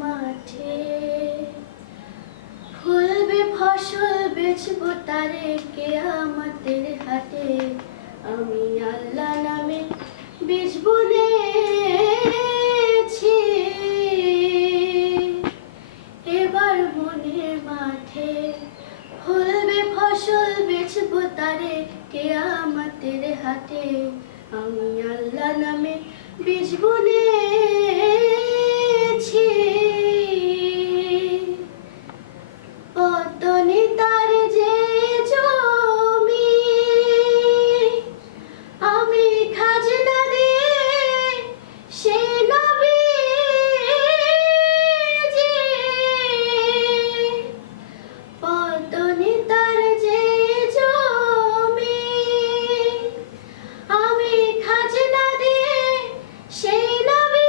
মাঠে ফলবে ফসল বেচবো তারে কিয়ামতের হাটে আমি আল্লাহ নামে বীজ বুনেছি এবার মনের মাঠে ফলবে ফসল বেচবো তারে কিয়ামতের হাটে আমি আল্লাহ নামে বীজ বুনেছি পদ্মনে তার যে জমি আমি খাজনা দিয়ে সে নবীজি পদ্মনে তার যে জমি আমি খাজনা দিয়ে সে নবীজি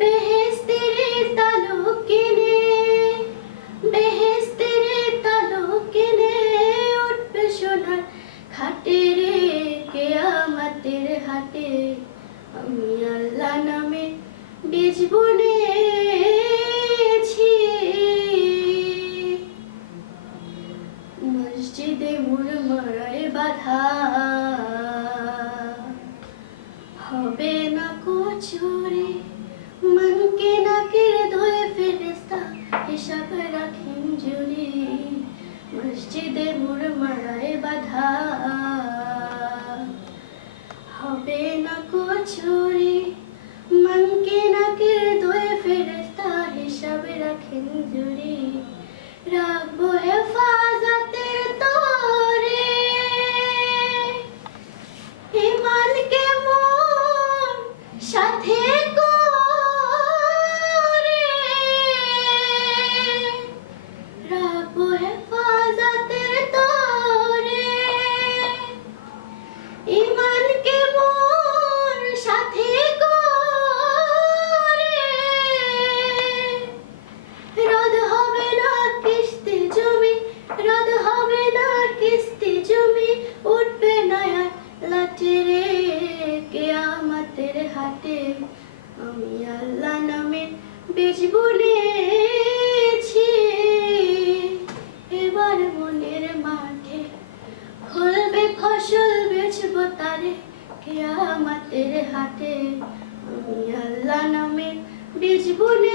বেহেশতের তালুক কিনে উঠবে সোনার খাটে রে কিয়ামতের হাটে আমি আল্লাহ নামে বীজ বুনেছি মসজিদে মুড়মারায় বাধা হবে না কচুরি মনকে নাকের ধোয়ে ফেরেশতা হিসাব রাখেন জুরি মসজিদে মুড়মারায় বাধা হবে না কচুরি মনকে নাকের ধোয়ে ফেরেশতা হিসাব রাখেন জুরি রাখবো হেফাজতের তোরে ইমানকে মন সাথে করে রাখবো হেফাজতের তোরে ইমানকে মন সাথে করে রদ হবে না কিস্তি জমি রদ হবে না কিস্তি জমি উঠবে নয়া লাঠি রে কিয়ামতের হাটে আমি আল্লাহ নামে বীজ বুনেছি এবার মনের মাঠে ফলবে ফসল বেচবো তারে কিয়ামতের হাটে আমি আল্লাহ নামে বীজ বুনেছি।